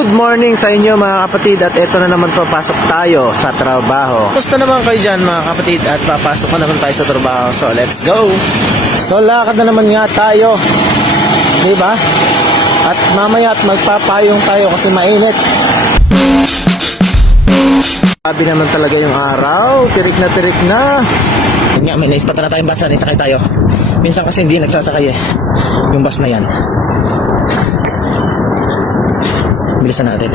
Good morning sa inyo mga kapatid, at ito na naman papasok tayo sa trabaho. Gusto naman kayo dyan mga kapatid, at papasok na naman tayo sa trabaho. So let's go. So lakad na naman nga tayo, diba? At mamaya at magpapayong tayo kasi mainit. Sabi naman talaga yung araw, tirik na tirik na. Yun nga, may naispatan na tayong bus, naisakay tayo. Minsan kasi hindi nagsasakay yung bus na yan. Bilisan natin.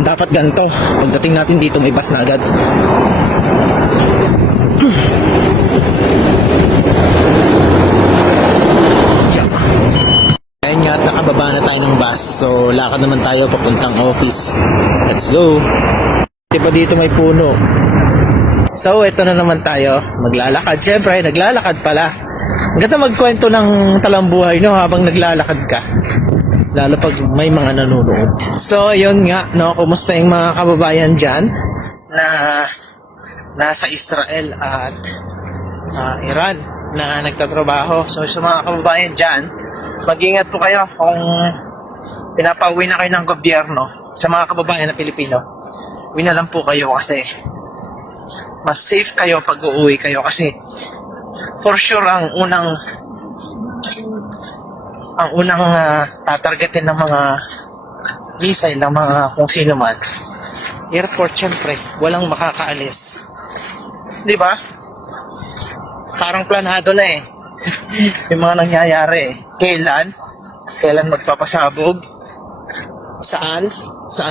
Dapat ganito. Pagdating natin dito may bus na agad. Ayun nga, at nakababa na tayo ng bus. So lakad naman tayo papuntang office. Let's go. Diba dito may puno. So ito na naman tayo. Maglalakad. Siyempre naglalakad pala. Ang ganda magkwento ng talambuhay, no, habang naglalakad ka. Lalo pag may mga nanonood. So, yun nga, no, kumusta yung mga kababayan dyan na nasa Israel at Iran na nagtatrabaho. So, sa mga kababayan dyan, mag-ingat po kayo kung pinapauwi na kayo ng gobyerno. Sa mga kababayan na Pilipino, uwi na lang po kayo kasi mas safe kayo pag uuwi kayo kasi for sure ang unang tatargetin ng mga missile ng mga kung sino man, airport. Syempre walang makakaalis, di ba? Parang planado na yung mga nangyayari kailan magpapasabog, saan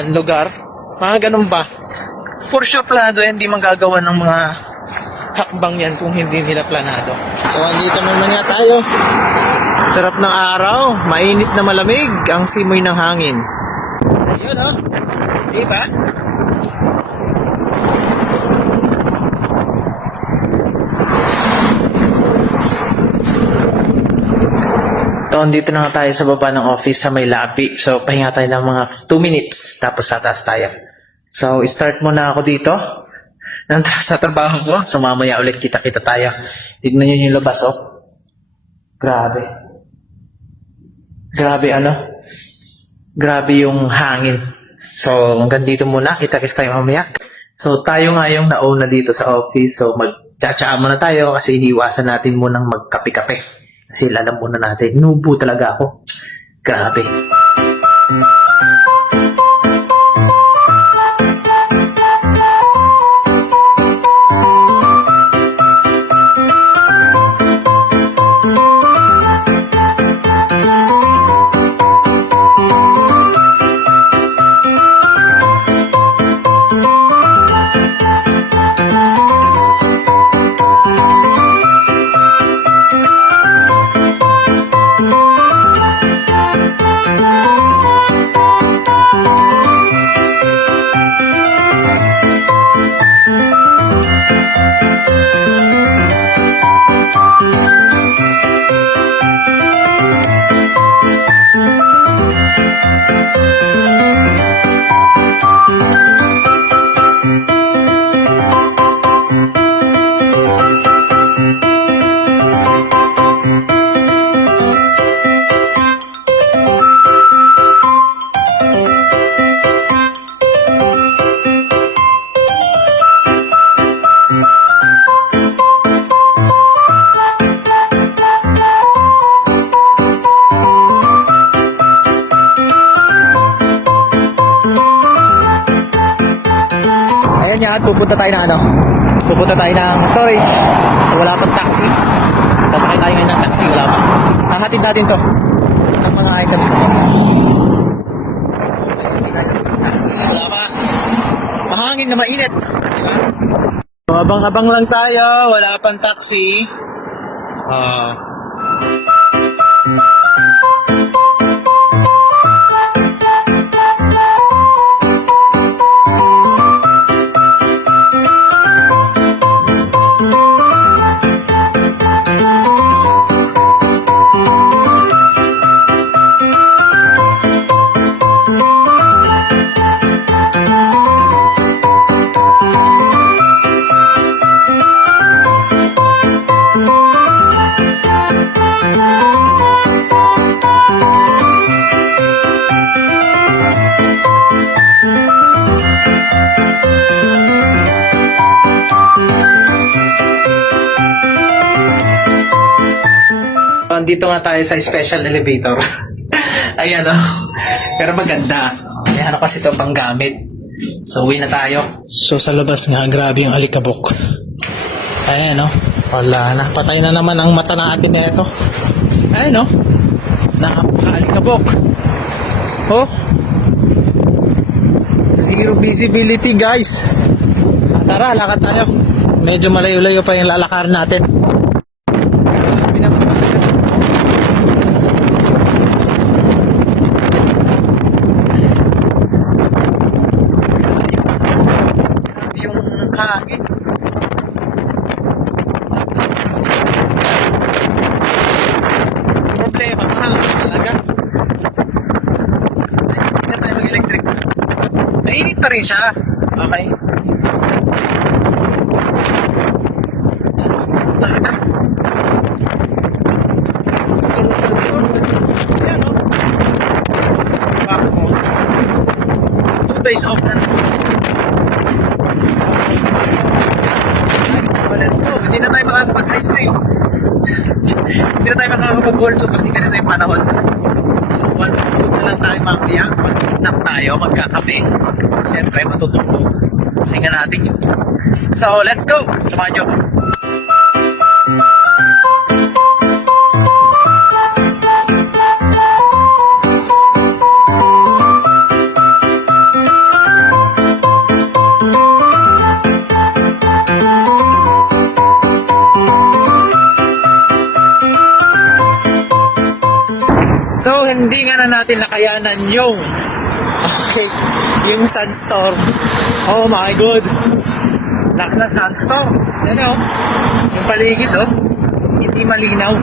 lugar, mga ganun ba? For sure planado, hindi magagawa ng mga hakbang yan kung hindi nila planado. So andito naman nga tayo. Sarap ng araw, mainit na malamig ang simoy ng hangin. Ayun oh, diba? So andito na nga tayo sa baba ng office sa may lapi. So pahinga tayo ng mga 2 minutes tapos tataas tayo. So start muna ako dito sa trabaho ko. So mamaya ulit kita-kita tayo. Tignan nyo yung labas, oh. Grabe yung hangin. So hanggang dito muna, kita-kits tayo mamaya. So tayo nga yung nauna dito sa office. So magtsatsaa muna tayo kasi hiwasan natin munang magkape-kape. Kasi alam muna natin, nubo talaga ako. Grabe. At pupunta tayo ng storage. So wala pang taxi. Sasakay tayo ngayon ng taxi, wala pa. Hahatid natin to ng mga items na to. Wala pa. Mahangin na mainit, diba? So, abang-abang lang tayo, wala pang taxi. nandito nga tayo sa special elevator. Ayan, oh. Pero maganda. May ano kasi ito pang gamit. So, uwi na tayo. So, sa labas nga, grabe yung alikabok. Ayan, oh. Wala na. Patay na naman ang mata natin na ito. Ayan, oh. Napaka-alikabok. Oh. Zero visibility, guys. Tara, lakad tayo. Medyo malayo-layo pa yung lalakarin natin. Grabe naman. Grabe yung hangin. Problema, mahangin talaga. Hindi na tayo mag-electric. Mainit pa rin siya. Okay. Talaga. Gusto na sa phone. Ayan, o. Ako. 2 days off na. So, let's go. Hindi na tayo makakapag-ice cream. Hindi na tayo makakapag-gold soup kasi ganito yung panahon. So, one food na lang tayo mamaya. Mag-snack tayo, magkakape. Siyempre, matutulog. Pahinga natin yun. So, let's go! Samahan nyo. So, hindi nga na natin nakayanan yung sandstorm. Oh my God. Lakas ng sandstorm. Ano? Yung paligid, oh. Hindi malinaw.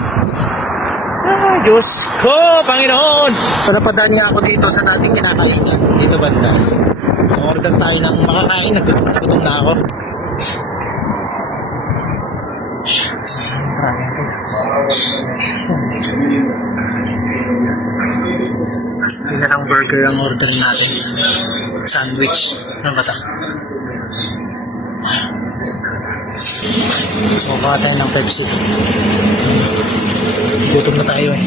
Ah, Diyos ko, Panginoon! So, napadaan nga ako dito sa dating kinakainan. Dito banda. So, order tayo ng makakain. Nagutom na ako. Hindi na lang burger ang order natin. Sandwich. Ano ba ito? So, baka tayo ng Pepsi. Gutom na tayo eh.